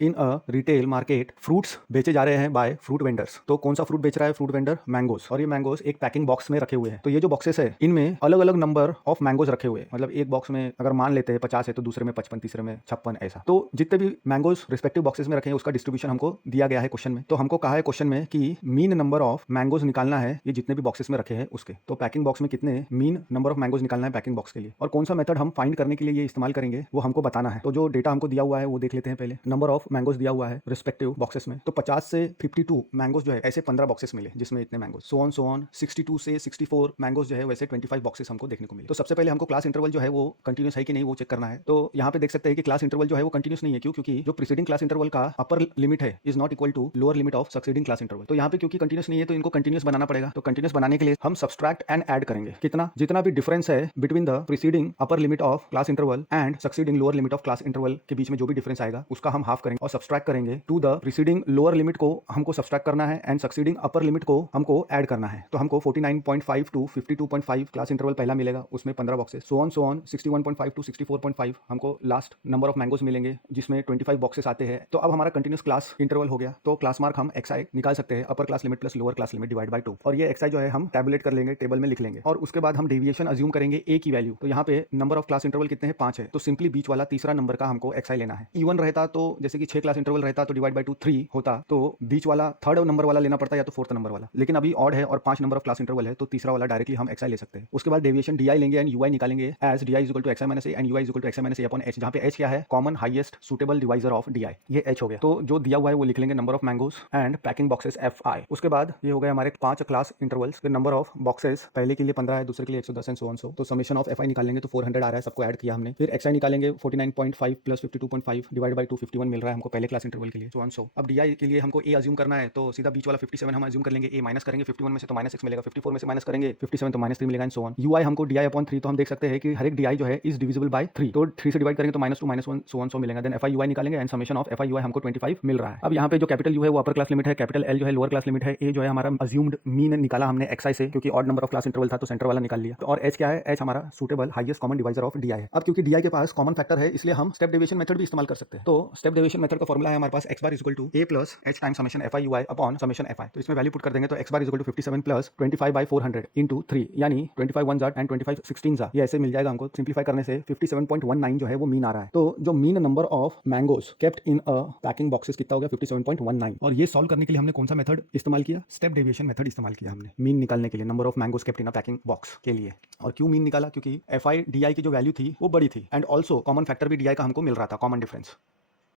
In a retail market fruits बेचे जा रहे हैं बाय फ्रूट वेंडर्स। तो कौन सा फ्रूट बेच रहा है फ्रूट वेंडर? मैंगोज। और ये मैंगोज एक पैकिंग बॉक्स में रखे हुए हैं। तो ये जो बॉक्सेस है इनमें अलग अलग नंबर ऑफ मैंगोज रखे हुए हैं। मतलब एक बॉक्स में अगर मान लेते हैं 50 है तो दूसरे में 55, तीसरे में 56, ऐसा। तो जितने भी मैंगोज रिस्पेक्टिव बॉक्सेस में रखे हैं उसका डिस्ट्रीब्यूशन हमको दिया गया है क्वेश्चन में। तो हमको कहा है क्वेश्चन में कि मीन नंबर ऑफ मैंगोज निकालना है ये जितने भी बॉक्सेस में रखे हैं उसके। तो पैकिंग बॉक्स में कितने मीन नंबर ऑफ मैंगोज निकालना है पैकिंग बॉक्स के लिए, और कौन सा मेथड हम फाइंड करने के लिए ये इस्तेमाल करेंगे वो हमको बताना है। तो जो डेटा हमको दिया हुआ है वो देख लेते हैं पहले। नंबर ऑफ मैंगोज दिया हुआ है रिस्पेक्टिव बॉक्सेस में, तो 50 से 52 मैंगोज जो है ऐसे 15 बॉक्सेस मिले जिसमें इतने मैंगोज। सो ऑन 62 से 64 मैंगोज जो है वैसे 25 बॉक्सेस हमको देखने को मिले। तो सबसे पहले हमको क्लास इंटरवल जो है वो कंटिन्यूस है कि नहीं वो चेक करना है। तो यहाँ पे देख सकते हैं कि क्लास इंटरवल जो है वो कंटिन्यूस नहीं है। क्यों? क्योंकि जो प्रीसीडिंग क्लास इंटरवल का अपर लिमिट है is not equal to lower limit of succeeding class interval. तो यहाँ पे क्योंकि कंटिन्यूस नहीं है तो इनको कंटिन्यूस बनाना पड़ेगा। तो कंटिन्यूस बनाने के लिए हम सब्सट्रैक्ट एंड ऐड करेंगे। कितना? जितना भी डिफरेंस है between the preceding upper limit of class interval and succeeding lower limit of class interval के बीच में जो भी डिफरेंस आएगा उसका हम हाफ करेंगे और सब्सट्रैक्ट करेंगे to the preceding lower limit को हमको सब्सट्रैक्ट करना है एंड सक्सीडिंग अपर लिमिट को हमको ऐड करना है। तो हमको 49.5 टू 52.5 क्लास इंटरवल पहला मिलेगा, उसमें 15 बॉक्सेस। सो ऑन 61.5 टू 64.5 हमको लास्ट नंबर ऑफ मैंगोज मिलेंगे जिसमें 25 बॉक्सेस आते हैं। तो अब हमारा कंटिन्यूस क्लास इंटरवल हो गया। तो क्लास मार्क हम एक्स आई निकाल सकते हैं, upper class limit plus lower class limit divide by 2। और ये एक्स आई जो है हम टैबुलेट कर लेंगे, टेबल में लिख लेंगे, और उसके बाद हम डेविएशन अज्यूम करेंगे ए की वैल्यू। तो यहाँ पे नंबर ऑफ क्लास इंटरवल कितने हैं? 5 है। तो सिंपली बीच वाला तीसरा नंबर का हमको एक्स आई लेना है। इवन रहता तो जैसे कि 6 क्लास इंटरवल रहता तो डिवाइड बाय 2 3 होता, तो बीच वाला थर्ड नंबर वाला लेना पड़ता या तो फोर्थ नंबर वाला। लेकिन अभी ऑड है और 5 नंबर ऑफ क्लास इंटरवल है तो तीसरा वाला डायरेक्टली हम एक्स आई ले सकते हैं। उसके बाद डेविएशन डी आई लेंगे एंड यू आई निकालेंगे as D I is equal to X I minus A and U I is equal to X I minus A upon H, जहाँ पे एच क्या है? Common highest suitable divisor of D I, ये H हो गया। तो जो दिया हुआ है वो लिख लेंगे number of mangoes and packing boxes F I. उसके बाद ये हो गए हमारे 5 क्लास इंटरवल्स। फिर नंबर ऑफ बॉक्सेस पहले के लिए 15 है, दूसरे के लिए 110 एंड सो ऑन सो। तो समेशन ऑफ एफ आई निकालेंगे तो 400 आ रहा है, सबको ऐड किया हमने। फिर एक्स आई निकालेंगे 49.5 प्लस 52.5 डिवाइड बाय 251 मिल रहा है हमको पहले क्लास इंटरवल के लिए, सो ऑन सो। अब डी आई के लिए हमको ए अज्यूम करना है तो सीधा बीच वाला 57 हम अज्यूम कर लेंगे, ए माइनस करेंगे 51 में से तो -6 मिलेगा, 54 में से माइनस करेंगे 57 तो -3 मिलेगा and so on. You I हमको डी आई अपॉन 3, तो हम देख सकते हैं कि हर एक डी आई जो है इज डिविजिबल बाय 3, तो 3 से डिवाइड करेंगे तो -2 -1 सो ऑन सो मिलेगा। Then F I U I निकालेंगे and summation of F I U I हमको 25 मिल रहा है। अब यहाँ पे जो कैपिटल यू है वो अपर क्लास लिमिट है, कैपिटल एल जो है लोअर क्लास लिमिट है, ए जो है हमारा अज्यूम्ड मीन निकाला हमने एक्स आई से क्योंकि odd number of class interval था तो सेंटर वाला निकाल लिया। तो और एच क्या है? एच हमारा suitable highest common divisor of D आई है। अब क्योंकि डी आई के पास कॉमन फैक्टर है इसलिए हम स्टेप डेविएशन मेथड भी इस्तेमाल कर सकते हैं। तो स्टेप डेविएशन मेथड का फॉर्मूला है हमारे पास X bar is equal to A plus H time summation F I U I upon summation F I. तो इसमें वैल्यू पुट कर देंगे तो X bar is equal to 57 plus 25 by 400 into 3, यानी 25 1 जार एंड 25 16 जार, ये ऐसे मिल जाएगा हमको। सिंप्लीफाई करने से 57.19 जो है वो मीन आ रहा है। तो जो mean number of mangoes kept in a packing boxes कितना हो गया? 57.19। और ये सॉल्व करने के लिए हमने कौन सा मेथड इस्तेमाल किया? स्टेप डेविएशन मेथड इस्तेमाल किया हमने मीन निकालने के लिए, number of mangoes kept in a packing box के लिए। और क्यों मीन निकाला? क्योंकि एफ आई डी आई की जो वैल्यू थी वो बड़ी थी एंड ऑल्सो कॉमन फैक्टर भी डी आई का हमको मिल रहा था, कॉमन डिफरेंस।